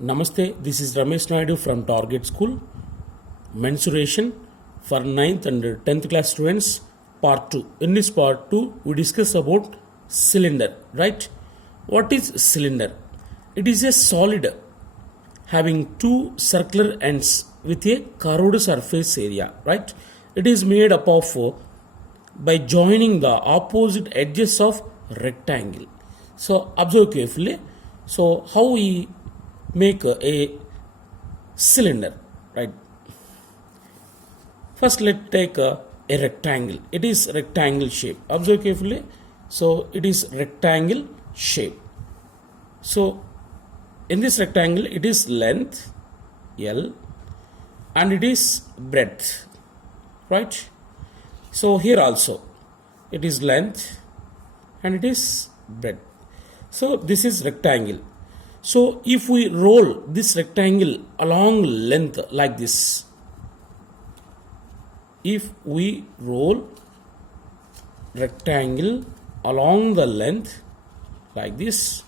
Namaste, this is Ramesh Naidu from Target School. Mensuration for 9th and 10th class students, part 2. In this part 2, we discuss about cylinder, right? What is cylinder? It is a solid having two circular ends with a curved surface area, right? It is made up of by joining the opposite edges of rectangle. So observe carefully. So how we make a cylinder, right? First let's take a rectangle. It is rectangle shape. Observe carefully. So it is rectangle shape. So in this rectangle it is length L and it is breadth, right? So here also it is length and it is breadth. So this is rectangle. So if we roll this rectangle along length like this, if we roll rectangle along the length like this,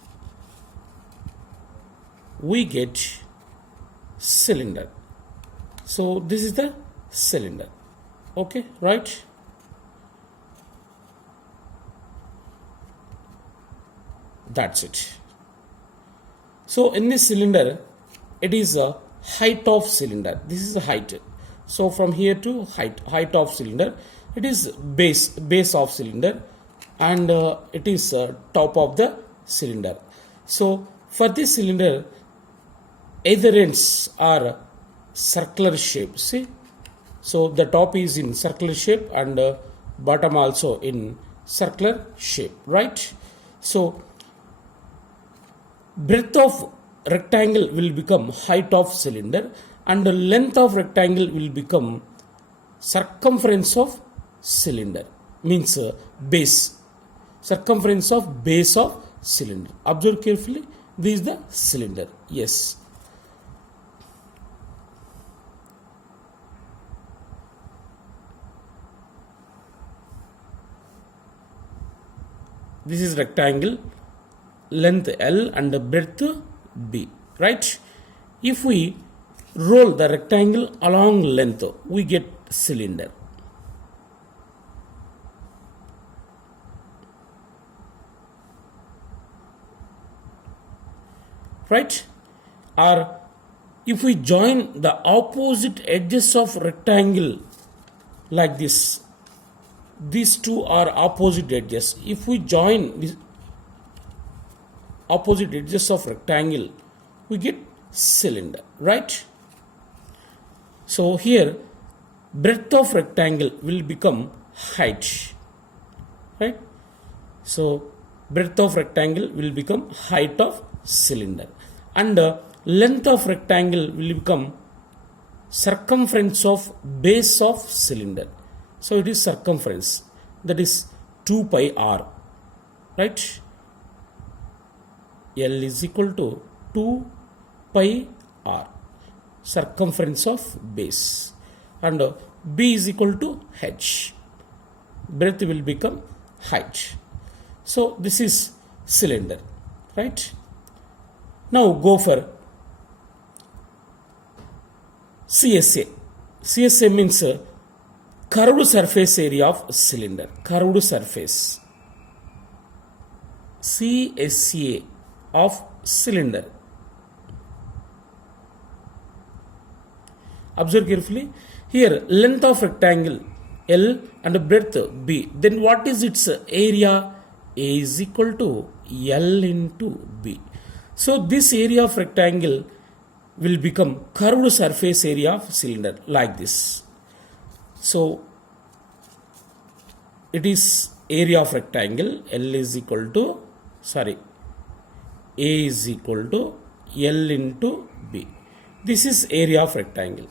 we get cylinder. So this is the cylinder. Okay, right? That's it. So in this cylinder, it is a height of cylinder. This is the height. So from here to height of cylinder, it is base of cylinder, and it is top of the cylinder. So for this cylinder, either ends are circular shape. See, so the top is in circular shape and bottom also in circular shape, right? So breadth of rectangle will become height of cylinder and the length of rectangle will become circumference of cylinder, means base, circumference of base of cylinder. Observe carefully, this is the cylinder. Yes. This is rectangle, length L and breadth B, right? If we roll the rectangle along length, we get cylinder. Right? Or if we join the opposite edges of rectangle like this, these two are opposite edges. If we join these opposite edges of rectangle, we get cylinder, right? So here breadth of rectangle will become height, right? So breadth of rectangle will become height of cylinder, and length of rectangle will become circumference of base of cylinder. So it is circumference, that is 2 pi r, right? L is equal to 2 pi r, circumference of base, and B is equal to h, breadth will become height. So this is cylinder, right? Now go for CSA. CSA means curved surface area of cylinder, curved surface. CSA of cylinder. Observe carefully. Here length of rectangle L and breadth B. Then what is its area? A is equal to L into B. So this area of rectangle will become curved surface area of cylinder like this. So it is area of rectangle L is equal to, A is equal to L into B. This is area of rectangle.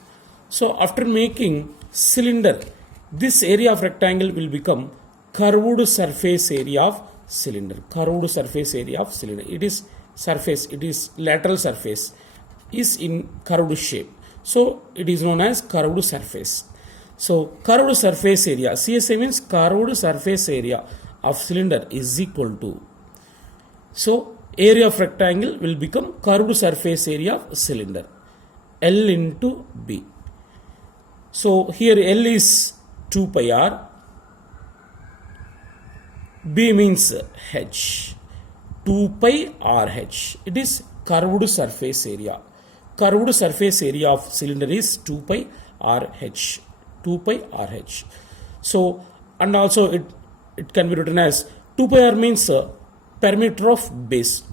So after making cylinder, this area of rectangle will become curved surface area of cylinder. Curved surface area of cylinder. It is surface, it is lateral surface, is in curved shape. So it is known as curved surface. So curved surface area, CSA means curved surface area of cylinder is equal to, so area of rectangle will become curved surface area of cylinder, L into B. So here L is 2 pi r, B means h, 2 pi r h. It is curved surface area. Curved surface area of cylinder is 2 pi r h, 2 pi r h. So, and also it can be written as 2 pi r means perimeter of base,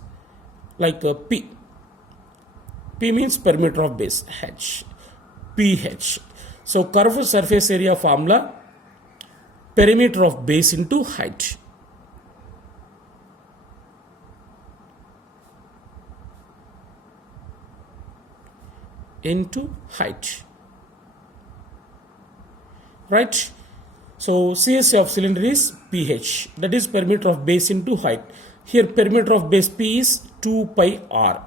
like P. P means perimeter of base, h, ph. So curved surface area formula, perimeter of base into height. Into height, right? So CSA of cylinder is pH, that is perimeter of base into height. Here perimeter of base P is 2 pi r,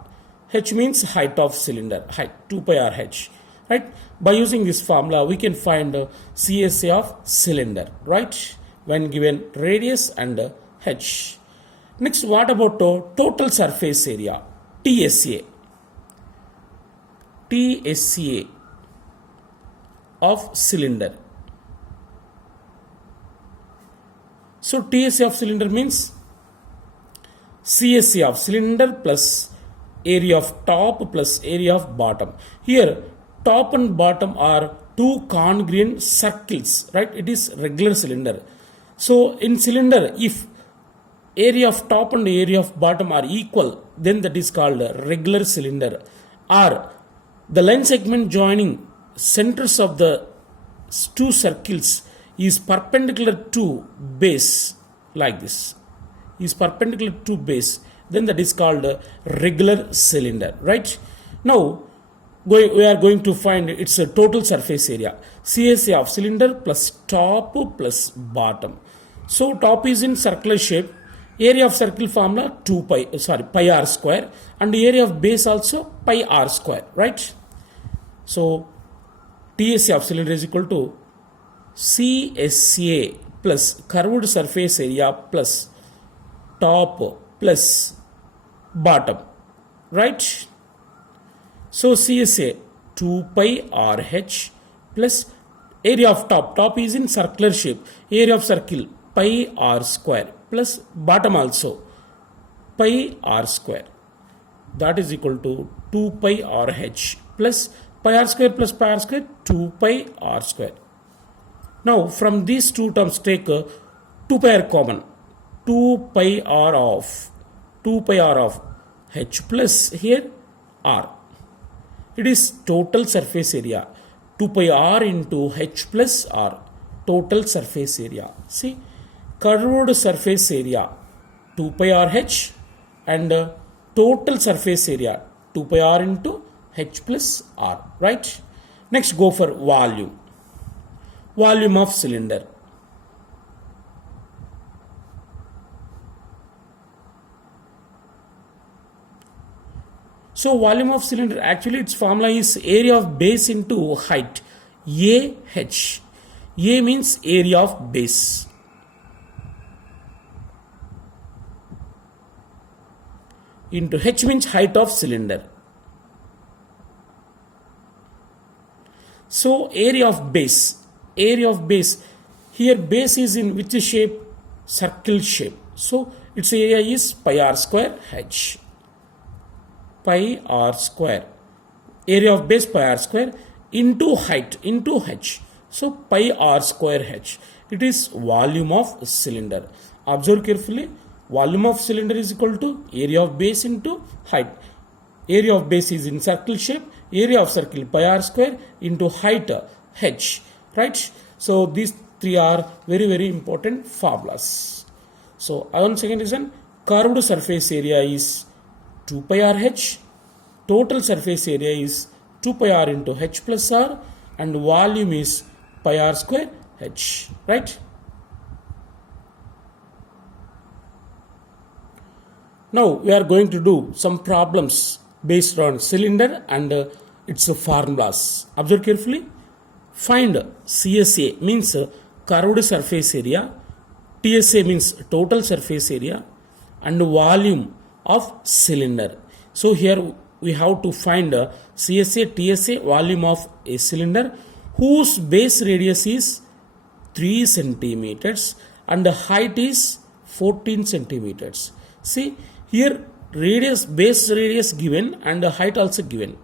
h means height of cylinder, height 2 pi r h, right? By using this formula we can find CSA of cylinder, right, when given radius and h. Next, what about total surface area, TSA? TSA of cylinder. So TSA of cylinder means CSA of cylinder plus area of top plus area of bottom. Here top and bottom are two congruent circles, right? It is regular cylinder. So in cylinder, if area of top and area of bottom are equal, then that is called regular cylinder. Or the line segment joining centers of the two circles is perpendicular to base, like this, is perpendicular to base, then that is called regular cylinder, right? Now we are going to find its total surface area, CSA of cylinder plus top plus bottom. So top is in circular shape, area of circle formula pi r square, and area of base also pi r square, right? So TSA of cylinder is equal to CSA plus curved surface area plus top plus bottom, right? So CSA 2 pi r h plus area of top is in circular shape, area of circle pi r square plus bottom also pi r square, that is equal to 2 pi r h plus pi r square plus pi r square, 2 pi r square. Now from these two terms take 2 pi r common, 2 pi r of h plus here r. It is total surface area, 2 pi r into h plus r, total surface area. See, curved surface area 2 pi r h and total surface area 2 pi r into h plus r, right? Next go for volume, volume of cylinder. So volume of cylinder, actually its formula is area of base into height, AH. A means area of base, into h means height of cylinder. So area of base, here base is in which shape? Circle shape. So its area is pi r square h, pi r square, area of base pi r square into height into h, so pi r square h. It is volume of cylinder. Observe carefully, volume of cylinder is equal to area of base into height. Area of base is in circle shape, area of circle pi r square into height h, right? So these three are very, very important formulas. So once again listen, curved surface area is 2 pi r h, total surface area is 2 pi r into h plus r, and volume is pi r square h, right? Now we are going to do some problems based on cylinder and its formulas. Observe carefully. Find CSA means curved surface area, TSA means total surface area, and volume of cylinder. So here we have to find CSA, TSA, volume of a cylinder whose base radius is 3 centimeters and the height is 14 centimeters. See here radius, base radius given and the height also given,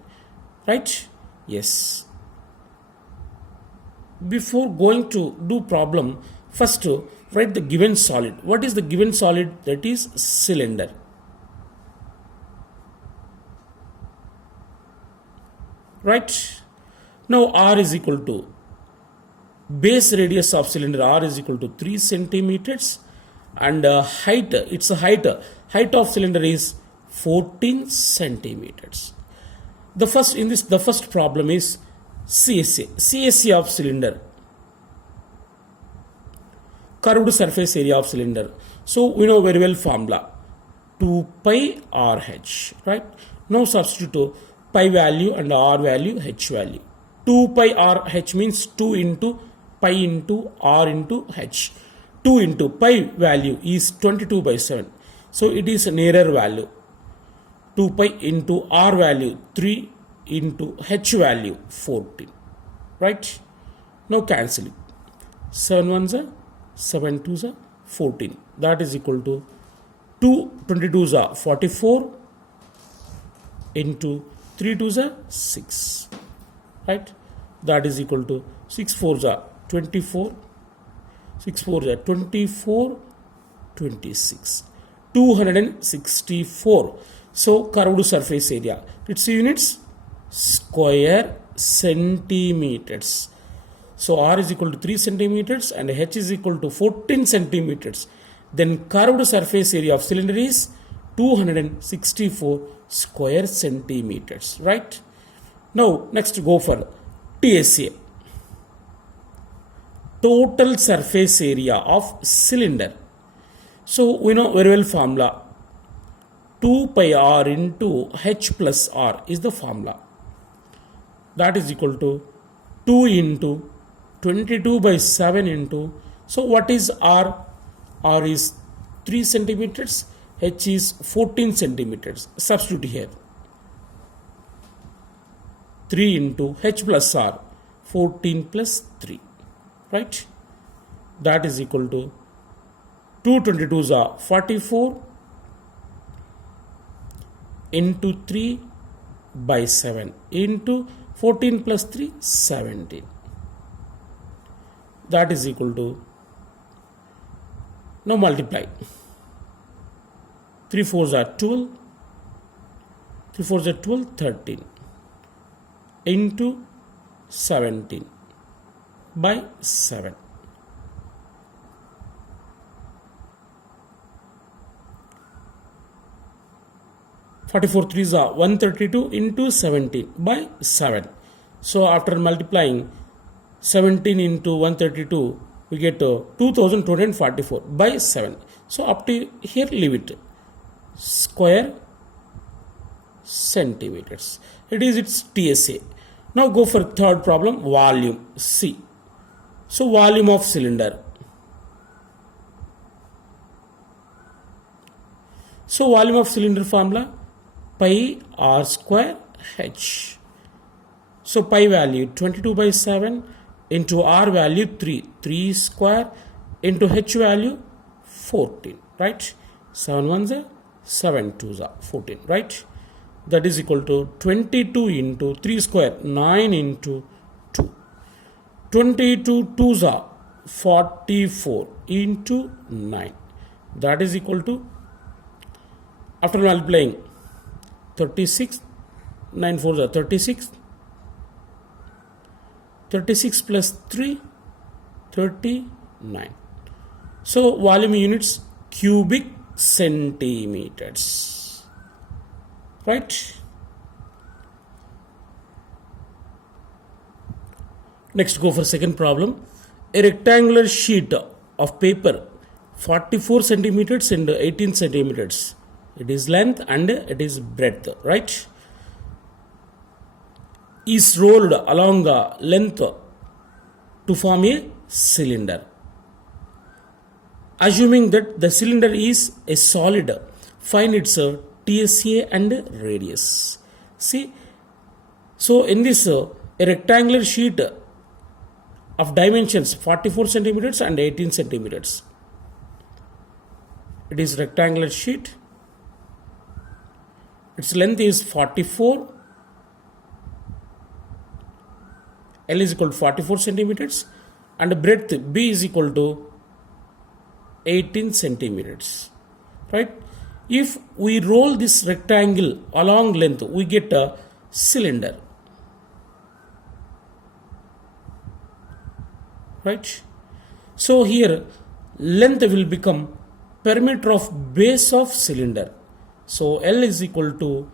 right? Yes. Before going to do problem, first write the given solid. What is the given solid? That is cylinder. Right? Now R is equal to base radius of cylinder R is equal to 3 centimeters and height, its height of cylinder is 14 centimeters. The first problem is CSA of cylinder, curved surface area of cylinder. So we know very well formula 2 pi RH, right? Now substitute pi value and R value, H value. 2 pi RH means 2 into pi into R into H. 2 into pi value is 22 by 7. So it is a nearer value. 2 pi into R value 3 into H value 14. Right? Now cancel it. 7 ones are 7 twos are 14. That is equal to 2 22s are 44 into 3 twos are 6. Right? That is equal to 6 fours are 24. 6 fours are 24, 26. 264. So curved surface area. Its units square centimeters. So R is equal to 3 centimeters and H is equal to 14 centimeters. Then curved surface area of cylinder is 264 square centimeters. Right? Now next go for TSA. Total surface area of cylinder. So we know very well formula 2 pi R into H plus R is the formula. That is equal to 2 into 22 by 7 into, so what is R? R is 3 centimeters, H is 14 centimeters. Substitute here. 3 into H plus R, 14 plus 3. Right? That is equal to 2 22s are 44 into 3 by 7 into 14 plus 3, 17. That is equal to, now multiply. 3 4s are 12, 3 4s are 12, 13 into 17 by 7. Forty-four threes are 132 into 17 by 7. So after multiplying 17 into 132, we get 2244 by 7. So up to here leave it. Square centimeters. It is its TSA. Now go for third problem, volume C. So volume of cylinder. So volume of cylinder formula pi R square H. So pi value 22 by 7 into R value 3 square into H value 14, right? 7 ones are 7 twos are 14, right? That is equal to 22 into 3 square, 9 into 2. 22 twos are 44 into 9. That is equal to, after multiplying 36, 9 fours are 36. 36 plus 3, 39. So volume units cubic centimeters. Right? Next go for second problem. A rectangular sheet of paper 44 centimeters and 18 centimeters. It is length and it is breadth, right? Is rolled along the length to form a cylinder. Assuming that the cylinder is a solid, find its TSA and radius. See, so in this a rectangular sheet of dimensions 44 centimeters and 18 centimeters. It is rectangular sheet. Its length is 44. L is equal to 44 centimeters and breadth B is equal to 18 centimeters. Right? If we roll this rectangle along length, we get a cylinder. Right? So here length will become perimeter of base of cylinder. So L is equal to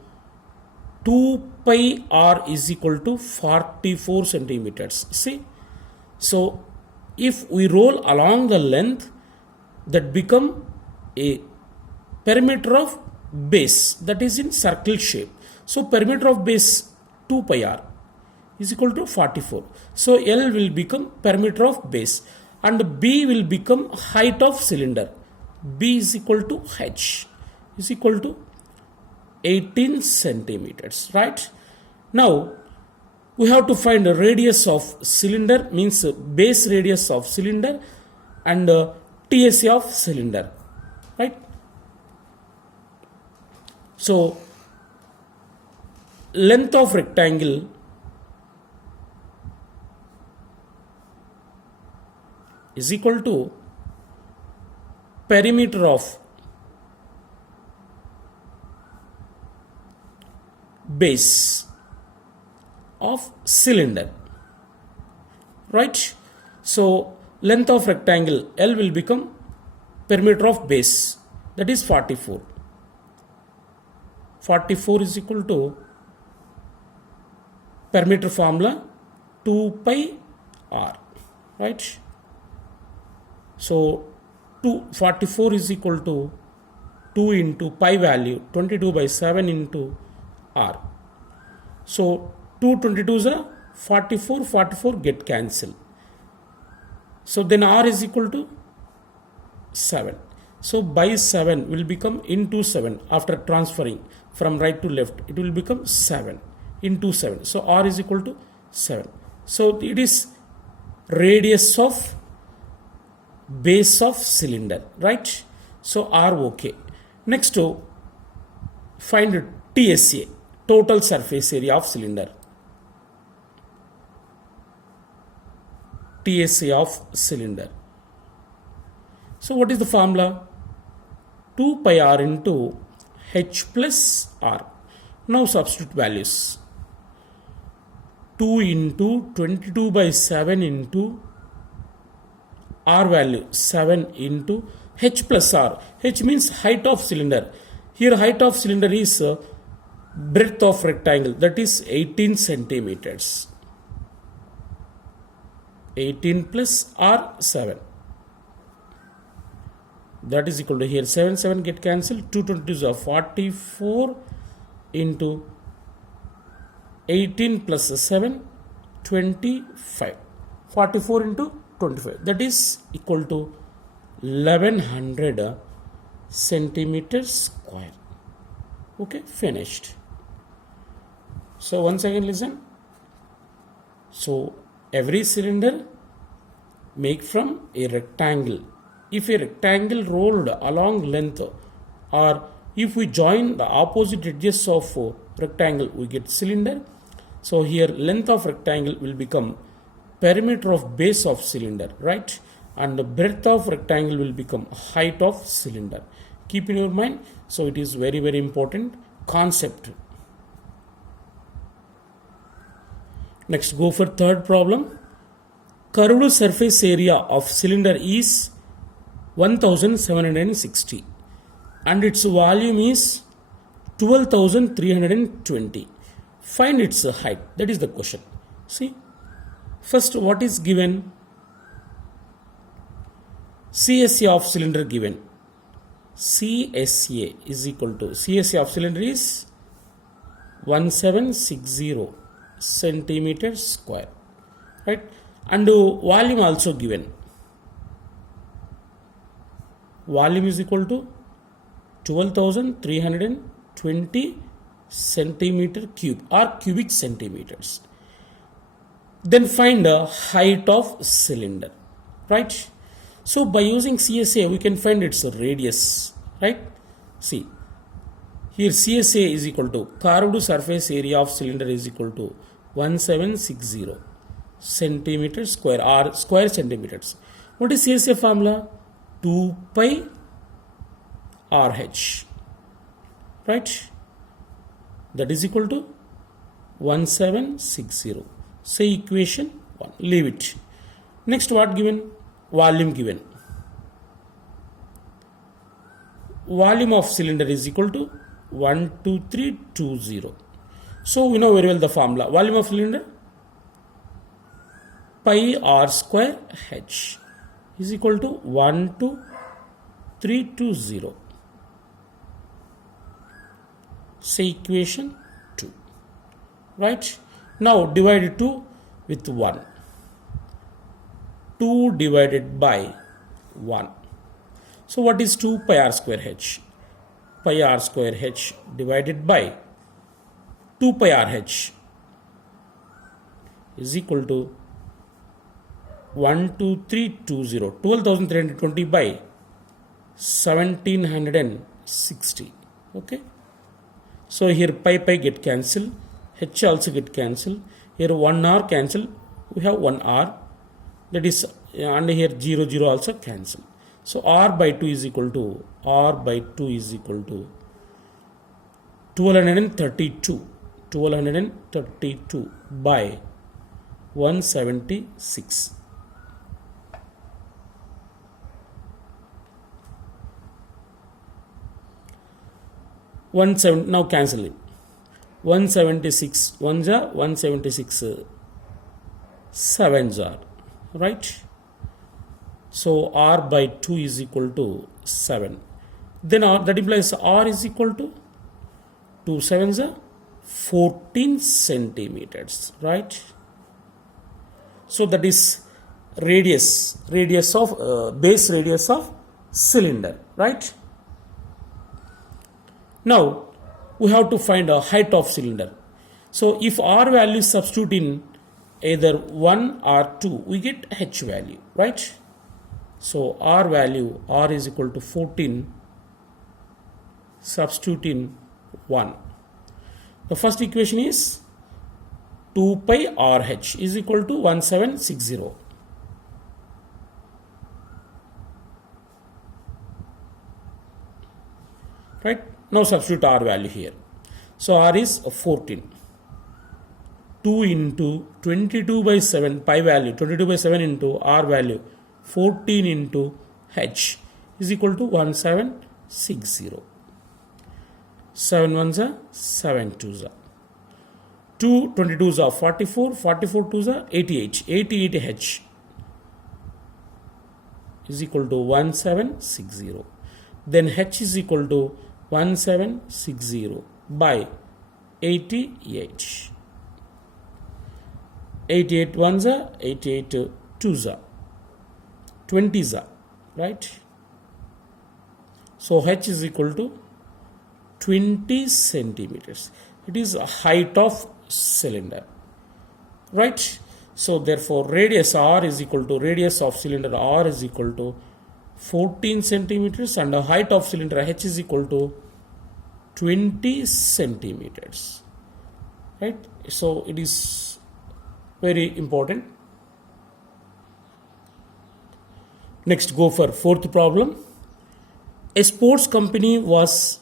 2 pi r is equal to 44 centimeters. See? So if we roll along the length, that become a perimeter of base, that is in circle shape. So perimeter of base 2 pi r is equal to 44. So L will become perimeter of base and B will become height of cylinder. B is equal to H is equal to 18 centimeters, right? Now we have to find the radius of cylinder, means base radius of cylinder and TSA of cylinder, right? So length of rectangle is equal to perimeter of base of cylinder, right? So length of rectangle L will become perimeter of base, that is 44. 44 is equal to perimeter formula 2 pi r, right? So 44 is equal to 2 into pi value 22 by 7 into r. So 2 22s are 44, 44 get cancelled. So then r is equal to 7. So by 7 will become into 7 after transferring from right to left. It will become 7 into 7. So r is equal to 7. So it is radius of base of cylinder, right? So r okay. Next to find TSA, total surface area of cylinder. TSA of cylinder. So what is the formula? 2 pi r into H plus r. Now substitute values. 2 into 22 by 7 into r value 7 into H plus r. H means height of cylinder. Here height of cylinder is breadth of rectangle, that is 18 centimeters. 18 plus r 7. That is equal to here 7 get cancelled. 2 22s are 44 into 18 plus 7 25. 44 into 25, that is equal to 1100 centimeters square. Okay, finished. So once again listen. So every cylinder make from a rectangle. If a rectangle rolled along length, or if we join the opposite edges of rectangle, we get cylinder. So here length of rectangle will become perimeter of base of cylinder, right? And the breadth of rectangle will become height of cylinder. Keep in your mind. So it is very, very important concept. Next, go for third problem. Curved surface area of cylinder is 1760 and its volume is 12,320. Find its height. That is the question. See, first what is given? CSA of cylinder given. CSA is equal to, CSA of cylinder is 1760 centimeters square, right? And volume also given. Volume is equal to 12,320 20 centimeter cube or cubic centimeters. Then find the height of cylinder, right? So by using CSA we can find its radius, right? See, here CSA is equal to curved surface area of cylinder is equal to 1760 centimeter square or square centimeters. What is CSA formula? 2 pi RH, right? That is equal to 1760. Say equation 1. Leave it. Next, what given? Volume given. Volume of cylinder is equal to 12320. So we know very well the formula. Volume of cylinder pi r square h is equal to 12320. Say equation 2, right? Now divide 2 with 1. 2 divided by 1. So what is 2 pi r square h? Pi r square h divided by 2 pi r h is equal to 12320. 12,320 by 1760. Okay. So here pi get cancelled. H also get cancelled. Here 1 r cancel. We have 1 r. That is, and here 0 also cancel. So r by 2 is equal to 1232. 1232 by 176. 17, now cancel it. 176 1s are 176 7s are, right? So r by 2 is equal to 7. Then r, that implies r is equal to 2 7s are 14 centimeters, right? So that is radius of base radius of cylinder, right? Now we have to find a height of cylinder. So if r value substitute in either 1 or 2, we get h value, right? So r value, r is equal to 14, substitute in 1. The first equation is 2 pi RH is equal to 1760. Right? Now substitute r value here. So r is 14. 2 into 22 by 7 pi value, 22 by 7 into r value, 14 into h is equal to 1760. 7 1s are 7 2s are. 2 22s are 44, 44 2s are 88. 88 h is equal to 1760. Then h is equal to 1760 by 88. 88 1s are 88 2s are 20s are, right? So h is equal to 20 centimeters. It is a height of cylinder, right? So therefore radius r is equal to radius of cylinder r is equal to 14 centimeters and the height of cylinder h is equal to 20 centimeters, right? So it is very important. Next, go for fourth problem. A sports company was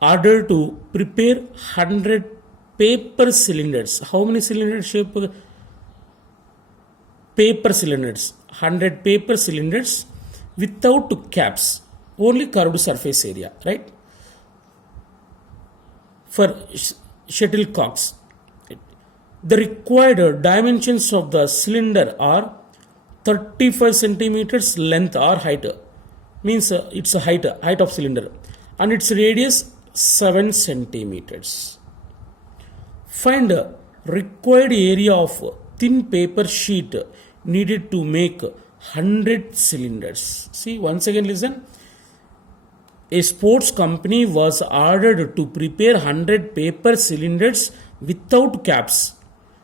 ordered to prepare 100 paper cylinders. How many cylinders shape? Paper cylinders. 100 paper cylinders without caps, only curved surface area, right? For shuttlecocks. The required dimensions of the cylinder are 35 centimeters length or height, means it's a height of cylinder, and its radius 7 centimeters. Find required area of thin paper sheet needed to make 100 cylinders. See, once again listen. a sports company was ordered to prepare 100 paper cylinders without caps.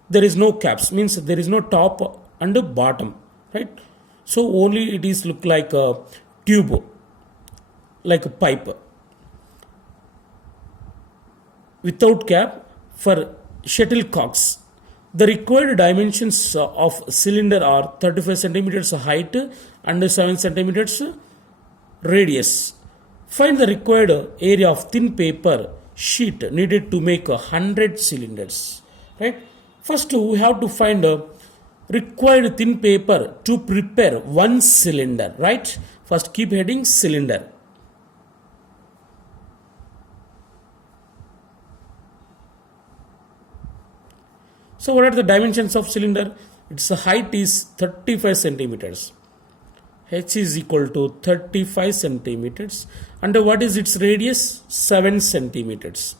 There is no caps, means there is no top and bottom, right? So only it is look like a tube, like a pipe, without cap for shuttlecocks. The required dimensions of cylinder are 35 centimeters height and 7 centimeters radius. Find the required area of thin paper sheet needed to make 100 cylinders. Right? First, we have to find a required thin paper to prepare one cylinder. Right? First, keep heading cylinder. So what are the dimensions of cylinder? Its height is 35 centimeters. H is equal to 35 centimeters. And what is its radius? 7 centimeters.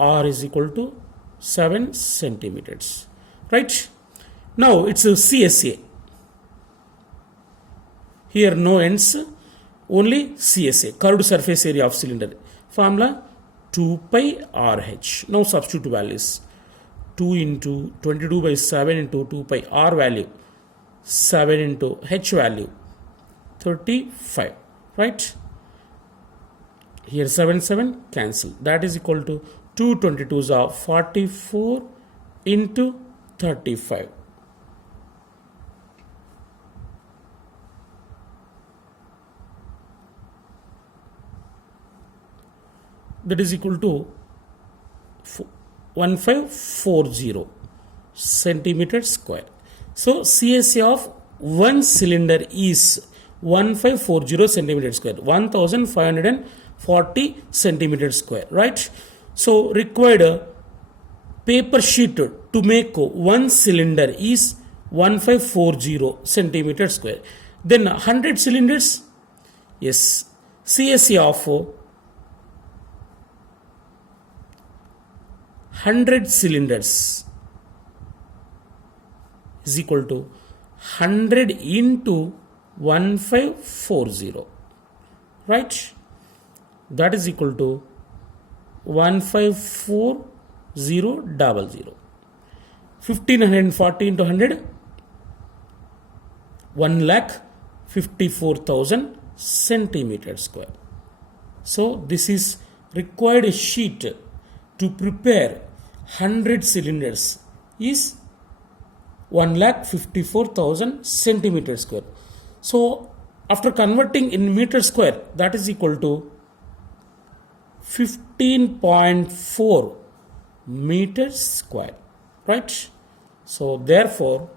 R is equal to 7 centimeters. Right? Now it's a CSA. Here no ends, only CSA, curved surface area of cylinder. Formula 2 pi RH. Now substitute values. 2 into 22 by 7 into 2 pi R value, 7 into H value, 35, right? Here 7 cancel. That is equal to 222s are 44 into 35. That is equal to 1540 centimeter square. So CSA of one cylinder is 1540 centimeter square, 1540 centimeter square, right? So required paper sheet to make one cylinder is 1540 centimeter square. Then 100 cylinders, yes, CSA of 100 cylinders is equal to 100 into 1540, right? That is equal to 154000. 1540 into 100, 1,54,000 centimeters square. So this is required sheet to prepare 100 cylinders is 1,54,000 centimeters square. So after converting in meter square, that is equal to 15.4 meters square, right? So therefore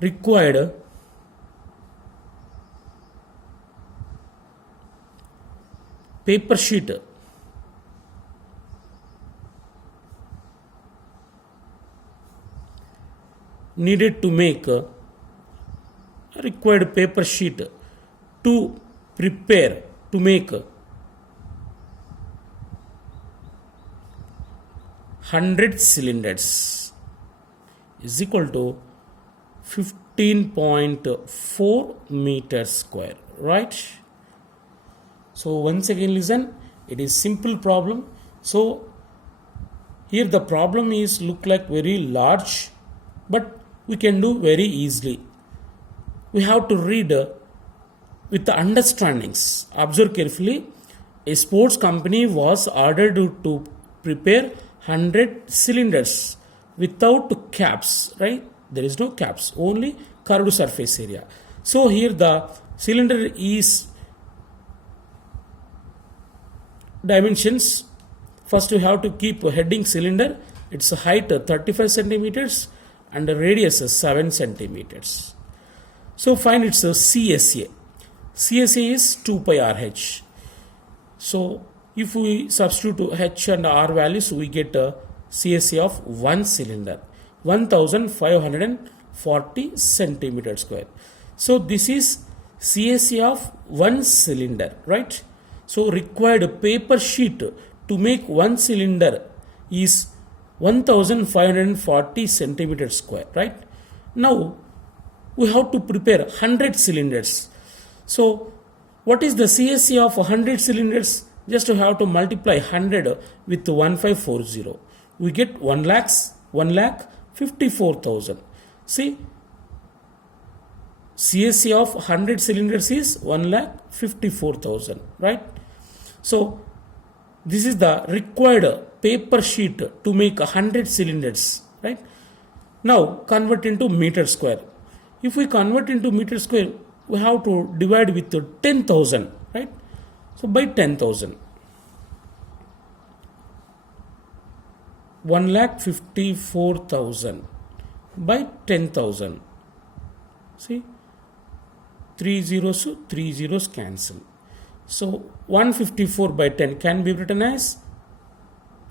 required paper sheet needed to make a required paper sheet to prepare to make 100 cylinders is equal to 15.4 meters square, right? So once again listen, it is simple problem. So here the problem is look like very large, but we can do very easily. We have to read with the understandings. Observe carefully. A sports company was ordered to prepare 100 cylinders without caps, right? There is no caps, only curved surface area. So here the cylinder is dimensions. First we have to keep heading cylinder. Its height 35 centimeters and the radius is 7 centimeters. So find its CSA. CSA is 2 pi RH. So if we substitute H and R values, we get a CSA of one cylinder, 1540 centimeter square. So this is CSA of one cylinder, right? So required paper sheet to make one cylinder is 1540 centimeter square, right? Now we have to prepare 100 cylinders. So What is the CSC of 100 cylinders? Just you have to multiply 100 with 1540. We get 1,54,000. See, CSC of 100 cylinders is 1,54,000, right? So this is the required paper sheet to make 100 cylinders, right? Now convert into meter square. If we convert into meter square, we have to divide with 10,000, right? So by 10,000, 1,54,000 by 10,000. See, 3 zeros cancel. So 154 by 10 can be written as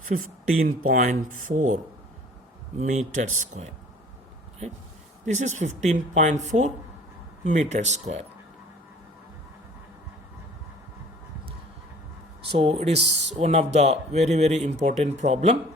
15.4 meter square. Right? This is 15.4 meter square. So it is one of the very important problem.